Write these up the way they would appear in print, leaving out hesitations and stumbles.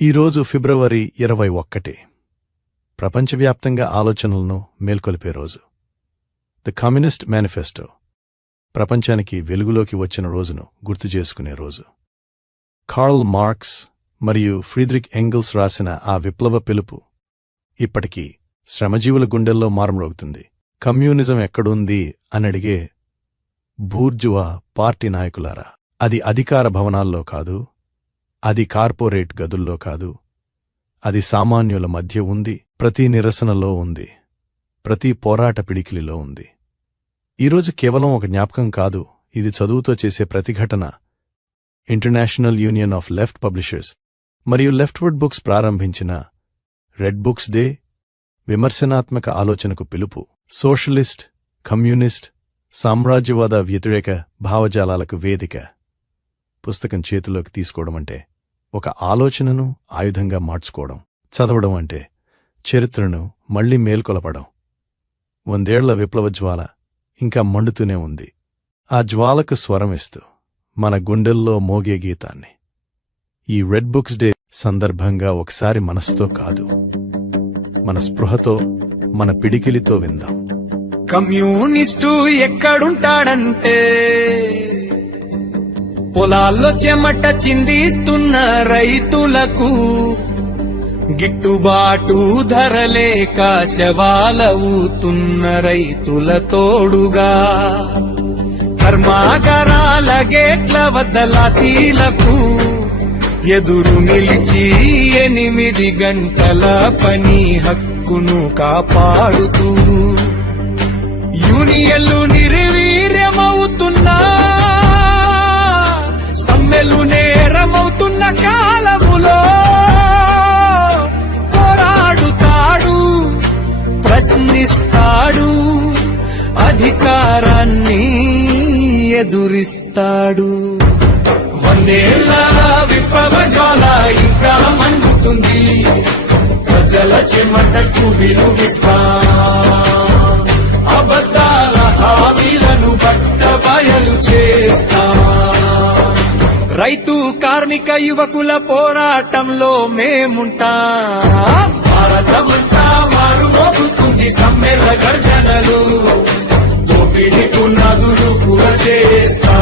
ఈరోజు ఫిబ్రవరి 21 ప్రపంచవ్యాప్తంగా ఆలోచనలను మేల్కొలిపే రోజు. ది కమ్యూనిస్ట్ మేనిఫెస్టో ప్రపంచానికి వెలుగులోకి వచ్చిన రోజును గుర్తుచేసుకునే రోజు. కార్ల్ మార్క్స్ మరియు ఫ్రీడ్రిక్ ఎంగిల్స్ రాసిన ఆ విప్లవ పిలుపు ఇప్పటికీ శ్రమజీవుల గుండెల్లో మారుమ్రోగుతుంది. కమ్యూనిజం ఎక్కడుంది అనడిగే బూర్జువా పార్టీ నాయకులారా, అది అధికార భవనాల్లో కాదు, అది కార్పొరేట్ గదుల్లో కాదు, అది సామాన్యుల మధ్య ఉంది, ప్రతి నిరసనలో ఉంది, ప్రతి పోరాట పిడికిలిలో ఉంది. ఈరోజు కేవలం ఒక జ్ఞాపకం కాదు, ఇది చదువుతో చేసే ప్రతిఘటన. International union of left publishers మరియు లెఫ్ట్వుడ్ బుక్స్ ప్రారంభించిన రెడ్ బుక్స్ డే విమర్శనాత్మక ఆలోచనకు పిలుపు. సోషలిస్ట్, కమ్యూనిస్ట్, సామ్రాజ్యవాద వ్యతిరేక భావజాలాలకు వేదిక. పుస్తకం చేతిలోకి తీసుకోవడమంటే ఒక ఆలోచనను ఆయుధంగా మార్చుకోవడం. చదవడం అంటే చరిత్రను మళ్లీ మేల్కొలపడం. 100 ఏళ్ల విప్లవ జ్వాల ఇంకా మండుతూనే ఉంది. ఆ జ్వాలకు స్వరమిస్తూ మన గుండెల్లో మోగే గీతాన్ని ఈ రెడ్ బుక్స్ డే సందర్భంగా ఒకసారి మనసుతో కాదు, మన స్పృహతో, మన పిడికిలితో విందాం. కమ్యూనిస్టు ఎక్కడుంటాడంటే పొలాల్లో చెమట చిందిస్తున్న రైతులకు గిట్టుబాటు ధరలేక శవాలవుతున్న రైతుల తోడుగా, కర్మాగారాల గేట్ల వద్ద లాఠీలకు ఎదురు నిలిచి 8 గంటల పని హక్కును కాపాడుతూ యూనియన్లు నిర్వీర్యమవుతున్నా, సమ్మెలు నేరమవుతున్న కాలములో పోరాడుతాడు, ప్రశ్నిస్తాడు, అధికారాన్ని ఎదురిస్తాడు. 100 ఏళ్ల విప్లవ జ్వాల ఇంకా మండుతుంది, ప్రజల చెమటకు విలువిస్తా, అబద్ధాల హామీలను బట్టబయలు చేస్తా. రైతు కార్మిక యువకుల పోరాటంలో మేముంటాం. భారతమంతా మారుమోగుతుంది సమ్మెల గర్జనలు, దోపిడీ పునాదులు కూలచేస్తా,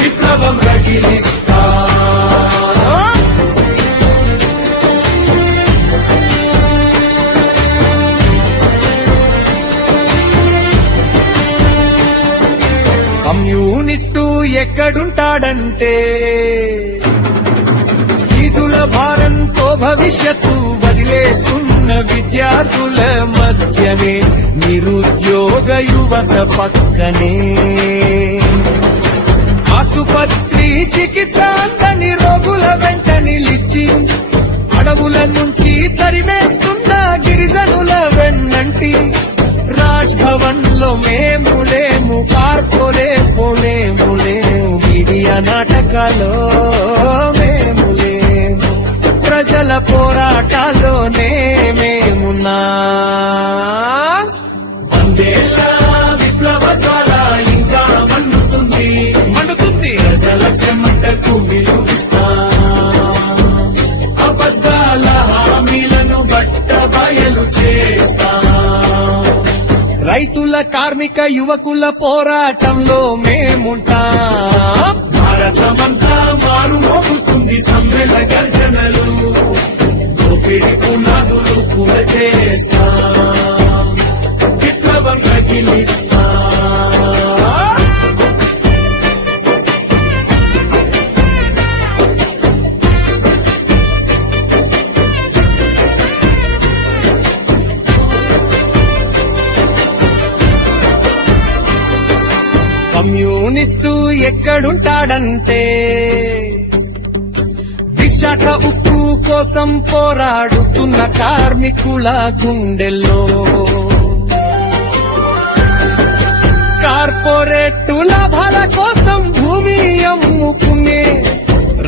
విప్లవం రగిలిస్తా. కమ్యూనిస్టు ఎక్కడుంటాడంటే ఫీజుల భారంతో భవిష్యత్తు వదిలేస్తున్న విద్యార్థుల మధ్యనే, నిరుద్యోగ యువత పక్కనే, ఆసుపత్రి చికిత్స అందని రోగుల వెంట నిలిచి అడవుల నుంచి తరిమేస్తున్న గిరిజనుల వెన్నంటి, రాజ్ భవన్ లో మేము లేము, కార్పొరేట్ లేము, మీడియా నాటకాలో మేము లేము, ప్రజల పోరాటాల్లోనే మేమున్నా. 100 ఏళ్ల విప్లవ జ్వాల ఇంకా మండుతుంది, ప్రజల చెమటకు విలువిస్తా, అబద్ధాల హామీలను బట్టబయలు చేస్తా. రైతుల కార్మిక యువకుల పోరాటంలో మేముంటాం. భారతమంతా మారుమోగుతుంది సమ్మెల గర్జనలు, దోపిడీ పునాదులు కూలచేస్తా, విప్లవం రగిలిస్తా. కమ్యూనిస్టు ఎక్కడుంటాడంటే విశాఖ ఉక్కు కోసం పోరాడుతున్న కార్మికుల గుండెల్లో, కార్పొరేటు లాభాల కోసం భూమి అమ్ముకునే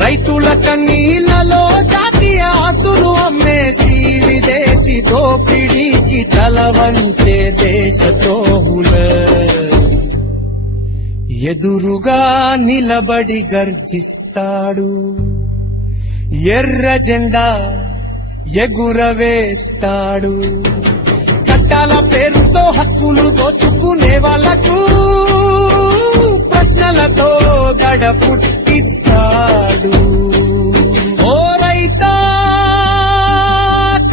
రైతుల కన్నీళ్లలో జాతీయ ఆస్తులు అమ్మేసి విదేశీ దోపిడీకి తల వంచే దేశద్రోహుల ఎదురుగా నిలబడి గర్జిస్తాడు. ఎర్ర జెండా ఎగురవేస్తాడు. చట్టాల పేరుతో హక్కులు దోచుకునే వాళ్ళకు ప్రశ్నలతో దడ పుట్టిస్తాడు. ఓ రైతా,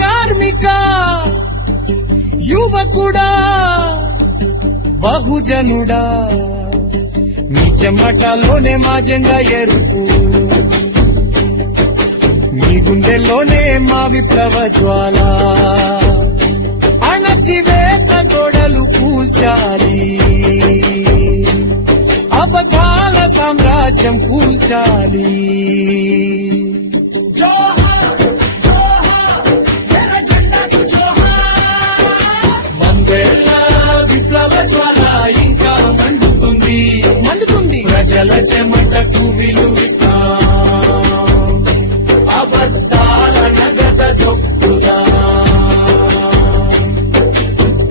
కార్మిక, యువకుడా, బహుజనుడా, మీ చెమటలోనే మా జెండా ఎరుపు, మీ గుండెల్లోనే మా విప్లవ జ్వాల. అణచివేత గోడలు కూల్చాలి, అబద్ధాల సామ్రాజ్యం కూల్చాలి. జోహార్, జోహార్, ఎర్ర జెండాకు జోహార్. వందేళ్ల విప్లవ జ్వాల ఇంకా మండుతుంది, మండుతుంది. ప్రజల చెమటకు విలువిస్తాం, అబద్ధాల నగద దొక్కుదా.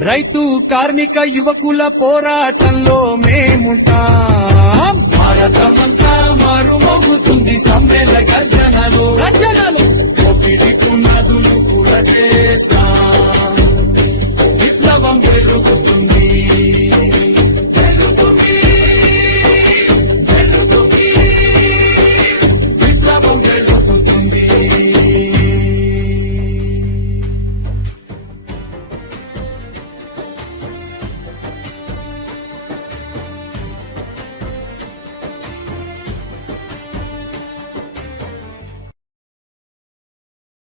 రైతు, కార్మిక, యువకుల పోరాటంలో మేముంటాం. భారత